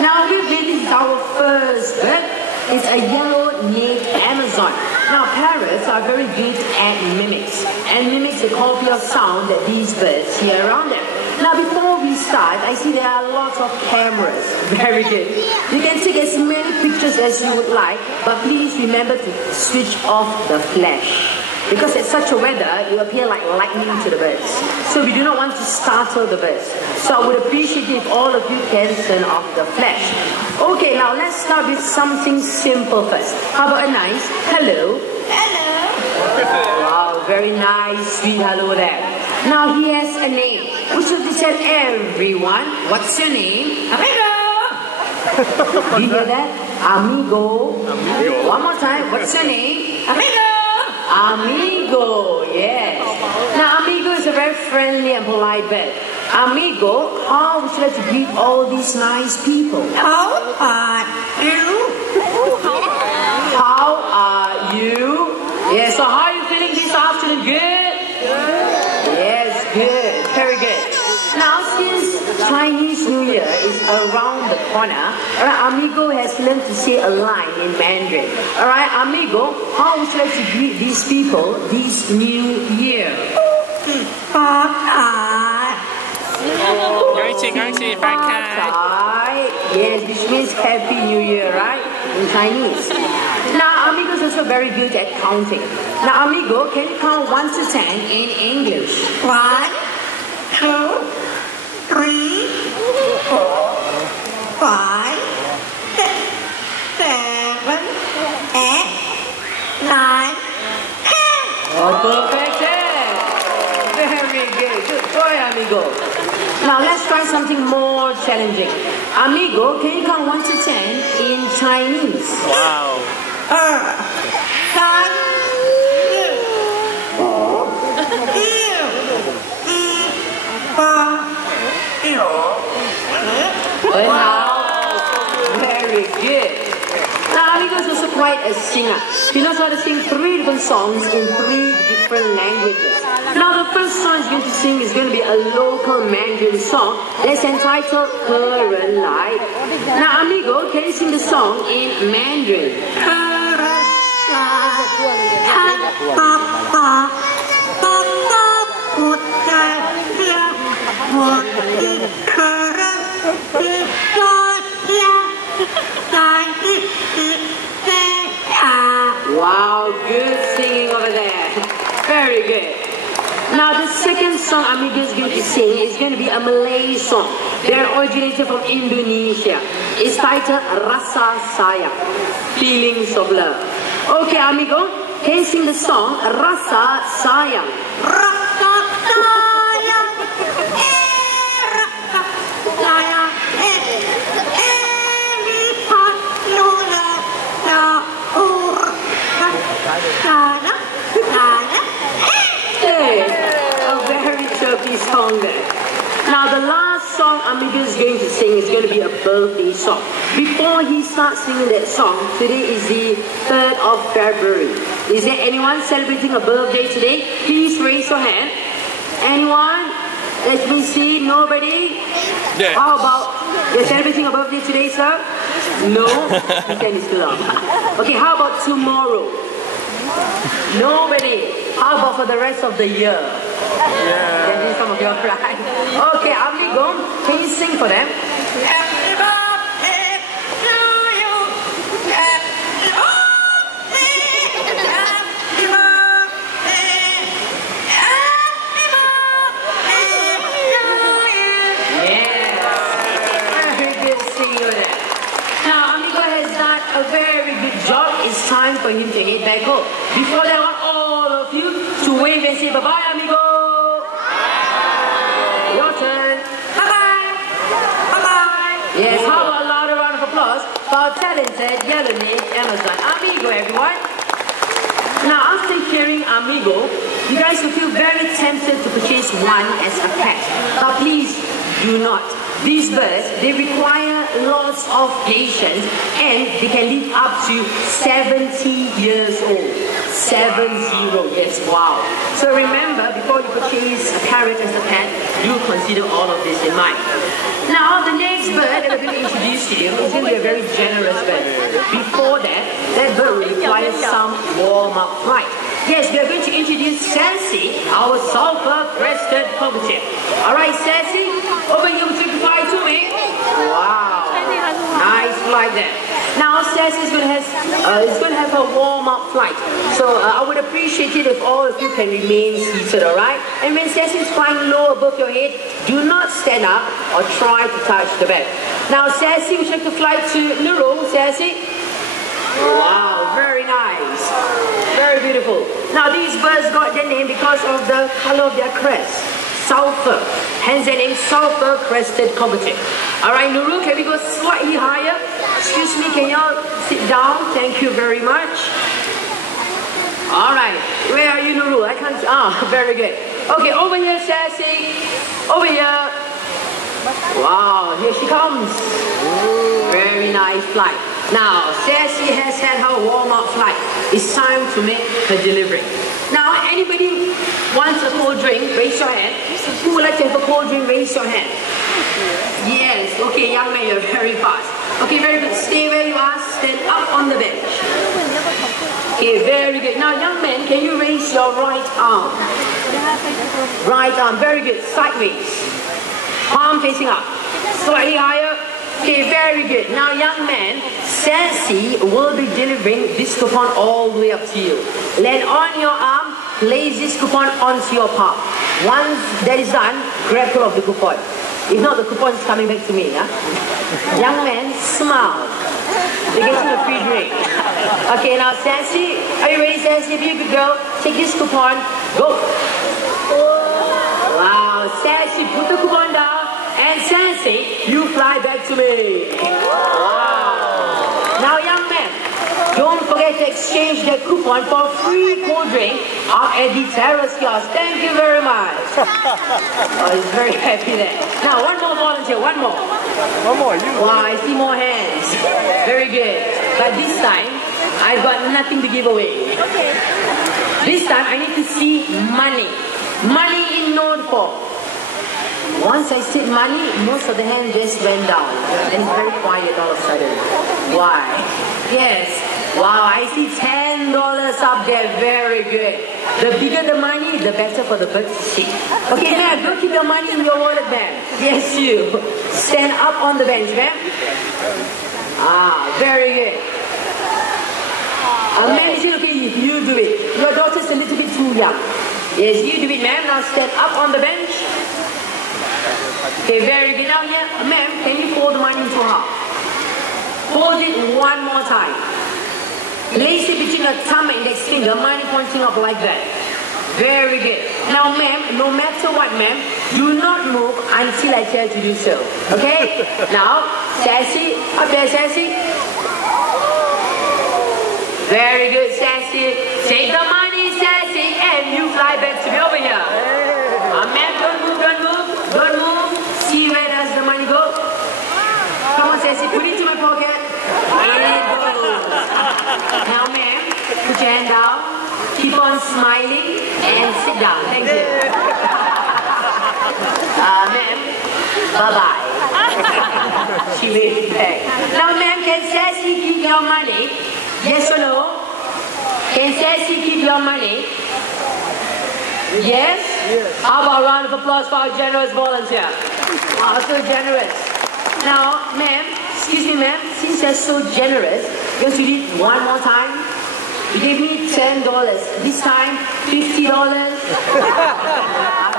Now this is our first bird. It's a yellow-necked Amazon. Now parrots are very good at mimics, and mimics the copy of sound that these birds hear around them. Now before we start, I see there are lots of cameras. Very good. You can take as many pictures as you would like, but please remember to switch off the flash. Because at such a weather, you appear like lightning to the birds. So we do not want to startle the birds. So I would appreciate it if all of you can turn off the flash. Okay, now let's start with something simple first. How about a nice hello? Hello. Wow, very nice, sweet hello there. Now he has a name. We should tell everyone, what's your name? Amigo! Do you hear that? Amigo. Amigo. One more time, what's your name? Amigo! Amigo, yes. Now, amigo is a very friendly and polite bird. Amigo, how would you like to greet all these nice people? How are you? How are you? Yes, so how are you feeling this afternoon? Good? Yes, good. Very good. Now, since Chinese New Year is around the corner, Amigo has learned to say a line in Mandarin. Alright, Amigo, how would you like to greet these people this new year? Yes, which means Happy New Year, right? In Chinese. Now, Amigo is also very good at counting. Now, Amigo, can you count 1 to 10 in English? 1, 2, 3, 4, 5, 6, 7, 8, 9, 10. Oh, perfect. Very good. Good boy, Amigo. Now let's try something more challenging. Amigo, can you count 1 to 10 in Chinese? Wow. 2, 3, 4, 5, 6, 7, 8, 9, 10. Very good. Now Amigo is also quite a singer. He knows how to sing 3 different songs in 3 different languages. Now the first song he's going to sing is going to be a local Mandarin song that's entitled Current Light. Now Amigo, can you sing the song in Mandarin? Wow, good singing over there. Very good. Now the second song Amigo is going to sing is going to be a Malay song. They're originated from Indonesia. It's titled Rasa Sayang, Feelings of Love. Okay, Amigo, can you sing the song Rasa Sayang? Rasa Sayang, Rasa Sayang, song there. Now the last song Amigo is going to sing is going to be a birthday song. Before he starts singing that song, today is the 3rd of February. Is there anyone celebrating a birthday today? Please raise your hand. Anyone? Let me see. Nobody? Yeah. How about, you're celebrating a birthday today, sir? No? You can still up. Okay, how about tomorrow? Nobody. How about for the rest of the year? Yeah. Can you some of your cry? Okay, Amigo, can you sing for them? Happy birthday to you. Happy birthday. Happy birthday. Happy birthday to you. Yeah. Very good singing with that. Now, Amigo has done a very good job. It's time for him to head back home. Before that, I want all of you to wave and say bye-bye, Amigo. Your turn. Bye-bye. Bye-bye. Yes, how about a loud round of applause for our talented yellow-necked Amazon. Amigo, everyone. Now, after hearing Amigo, you guys will feel very tempted to purchase one as a pet. But please do not. These birds, they require lots of patience and they can live up to 70 years old. 70. Yes, wow. So remember, before you purchase a parrot as a pet, you consider all of this in mind. Now, the next bird that I'm going to introduce to you is going to be a very generous bird. Before that, that bird will require some warm-up flight. Yes, we are going to introduce Sassy, our sulfur-crested cockatiel. Alright, Sassy, open your fly to me. Wow, nice flight there. Now, Sassy is going to have a warm-up flight. So I would appreciate it if all of you can remain seated, alright? And when Sassy is flying low above your head, do not stand up or try to touch the bed. Now, Sassy, would you like to fly to Nurul, Sassy? Wow, very nice. Very beautiful. Now, these birds got their name because of the color of their crest. Sulfur. Hence their name, sulfur-crested cockatiel. Alright, Nurul, can we go slightly higher? Excuse me, can y'all sit down? Thank you very much. Alright, where are you, Nurul? I can't... Ah, very good. Okay, over here, Sassy. Over here. Wow, here she comes. Very nice flight. Now, Sassy has had her warm-up flight. It's time to make her delivery. Now, anybody wants a cold drink, raise your hand. Who would like to have a cold drink, raise your hand. Yes, okay, young man, you're very fast. Okay, very good. Stay where you are, stand up on the bench. Okay, very good. Now, young man, can you raise your right arm? Right arm, very good. Sideways. Palm facing up. Slightly higher. Okay, very good. Now, young man, Sassy will be delivering this coupon all the way up to you. Land on your arm, place this coupon onto your palm. Once that is done, grab hold of the coupon. If not, the coupon is coming back to me. Huh? Young man, smile. You're getting a free drink. Okay, now Sassy, are you ready, Sassy? Be a good girl. Take this coupon. Go. Wow, Sassy, put the coupon down. And Sassy, you fly back to me. Wow. Now, young man, don't forget to exchange that coupon for a free cold drink at the terrace kiosk. Thank you very much. Oh, he's very happy there. Now, one more volunteer, one more. One more, you. Wow, I see more hands. Very good. But this time, I've got nothing to give away. This time, I need to see money. Money in note form. Once I said money, most of the hand just went down. And it's very quiet all of a sudden. Why? Yes. Wow, I see $10 up there. Very good. The bigger the money, the better for the bird to see. Okay, ma'am, don't keep your money in your wallet, ma'am. Yes, you. Stand up on the bench, ma'am. Ah, very good. Ma'am, is it okay if you do it? Your daughter's a little bit too young. Yes, you do it, ma'am. Now stand up on the bench. Okay, very good. Now here, ma'am, can you fold the money into half? Fold it one more time. Place it between the thumb and index finger, money pointing up like that. Very good. Now, ma'am, no matter what, ma'am, do not move until I tell you to do so. Okay? Now, Sassy, up there, Sassy. Very good, Sassy. Take the money, Sassy, and you fly back to me over here. Ma'am, don't move, don't move, don't move. See where does the money go? Come on, Sassy, put it into my pocket. And it goes. Now, ma'am, put your hand down. Keep on smiling and sit down. Thank you. Ma'am, bye-bye. She waved back. Now, ma'am, can Sassy keep your money? Yes or no? Can Sassy keep your money? Yes? Yes. How about a round of applause for our generous volunteer? Wow, so generous. Now, ma'am, excuse me, ma'am, since you're so generous, you're going to do it one more time. You gave me $10. This time, $50.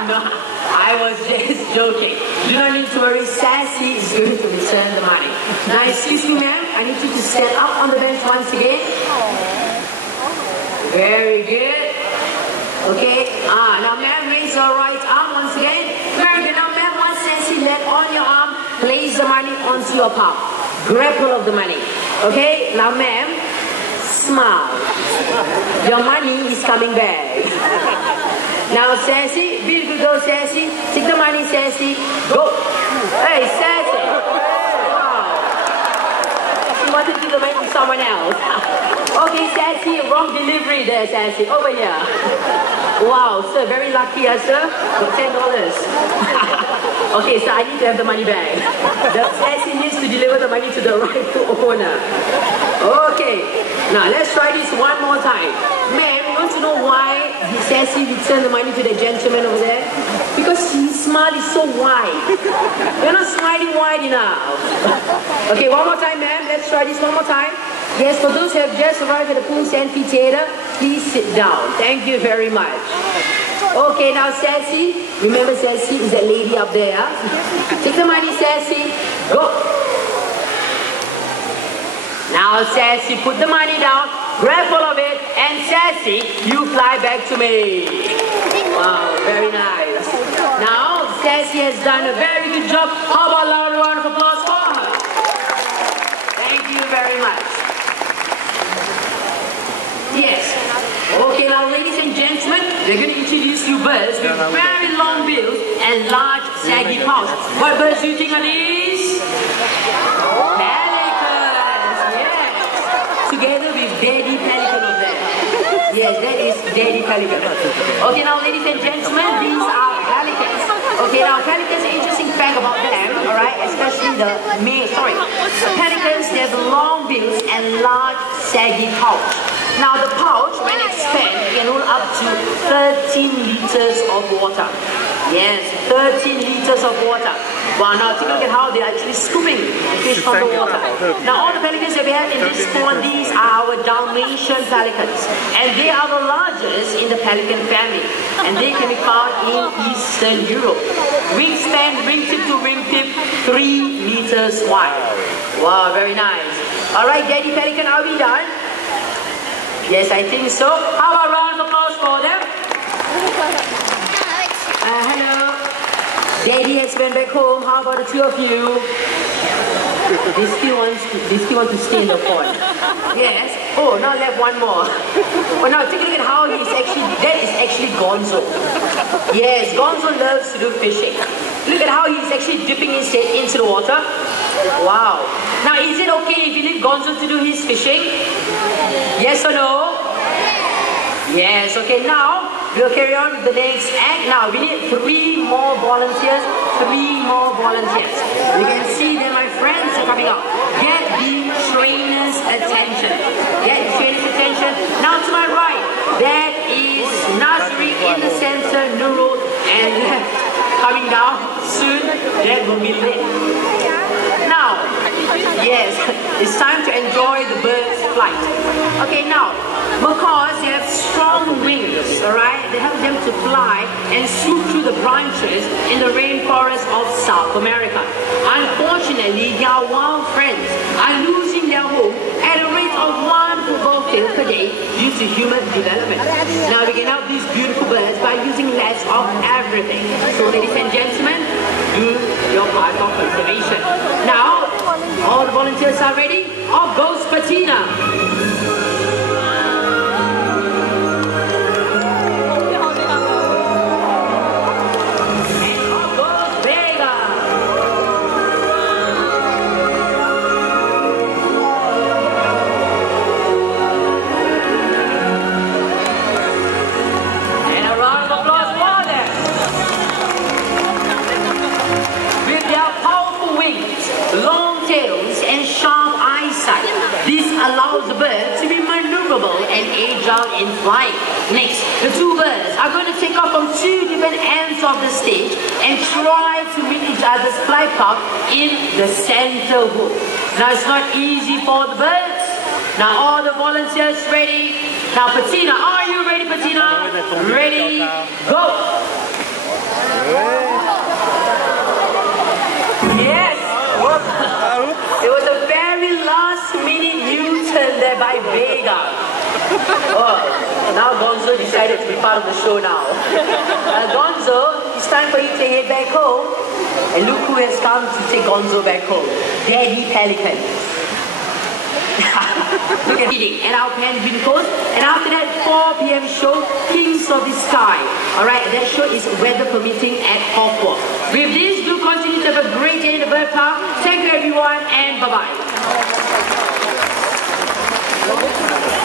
No, I was just joking. You don't need to worry. Sassy is going to return the money. Now, excuse me, ma'am. I need you to stand up on the bench once again. Very good. Okay. Now, ma'am, raise your right arm once again. Very good. Now, ma'am, once Sassy land on your arm, place the money onto your palm. Grab hold of the money. Okay. Now, ma'am, smile. Your money is coming back. Now, Sassy, be a good girl, Sassy. Take the money, Sassy. Go. Hey, Sassy. Wow. She wanted to do the money to someone someone else. Okay, Sassy, wrong delivery there, Sassy. Over here. Wow, sir, very lucky, sir. Got $10. Okay, so I need to have the money back. The Sassy needs to deliver the money to the rightful owner. Okay, now let's try this one more time. Ma'am, you want to know why the Sassy returned the money to the gentleman over there? Because his smile is so wide. You're not smiling wide enough. Okay, one more time, ma'am. Let's try this one more time. Yes, for those who have just arrived at the Pool's Amphitheater, please sit down. Thank you very much. Okay, now Sassy, remember Sassy is that lady up there. Take the money, Sassy. Go. Now Sassy, put the money down, grab all of it, and Sassy, you fly back to me. Wow, very nice. Now Sassy has done a very good job. How about a loud round of applause for her? Thank you very much. Yes. Okay, now ladies and gentlemen, we're going to introduce you birds with very long bills and large saggy pouches. What birds do you think are these? Pelicans, yes. Together with Daddy Pelican over there. Yes, that is Daddy Pelican. Okay, now ladies and gentlemen, these are pelicans. Okay, now pelicans, interesting fact about them, alright, especially the pelicans, they have long bills and large saggy pouch. Now the pouch, when expanded, can hold up to 13 liters of water. Yes, 13 liters of water. Wow, now take a look at how they're actually scooping fish from the water. Now all the pelicans that we have in this pond, these are our Dalmatian pelicans. And they are the largest in the pelican family. And they can be found in Eastern Europe. Wingspan, wingtip to wingtip, 3 meters wide. Wow, very nice. Alright, Daddy Pelican, are we done? Yes, I think so. How about a round of applause for them? Hello. Daddy has went back home. How about the two of you? They still want to stay in the pond. Yes. Oh, now left one more. Oh, now take a look at how that is actually Gonzo. Yes, Gonzo loves to do fishing. Look at how he's actually dipping his head into the water. Wow. Now, is it okay if you leave Gonzo to do his fishing? Yes or no? Yes. Okay, now we'll carry on with the next act. Now, we need 3 more volunteers. 3 more volunteers. You can see that my friends are coming up. Get the trainer's attention. Get the trainer's attention. Now, to my right, that is Nazri in the center, Nurul, and coming down soon, that will be lit. Now, yes, it's time to enjoy the bird's flight. Okay, now, macaws, they have strong wings, alright? They help them to fly and swoop through the branches in the rainforest of South America. Unfortunately, their wild friends are losing their home at a rate of 1 football field per day due to human development. Now, we can help these beautiful birds by using less of everything. So, ladies and gentlemen, do your part of conservation. Now, all the volunteers are ready? Off goes Patina. Allows the bird to be maneuverable and agile in flight. Next, the 2 birds are going to take off from 2 different ends of the stage and try to meet each other's flight path in the center hook. Now, it's not easy for the birds. Now, all the volunteers ready? Now, Patina, are you ready, Patina? Ready, go! Yes! It was a very last minute U-turn there by Vega. Oh, now Gonzo decided to be part of the show now. Gonzo, it's time for you to head back home. And look who has come to take Gonzo back home. Daddy Pelican. Look at eating at our penguin coast. And after that 4 p.m. show, Kings of the Sky. Alright, that show is weather permitting at Hawkwalk. With this, do continue to have a great day in the bird park. Thank you everyone and bye-bye. Yes.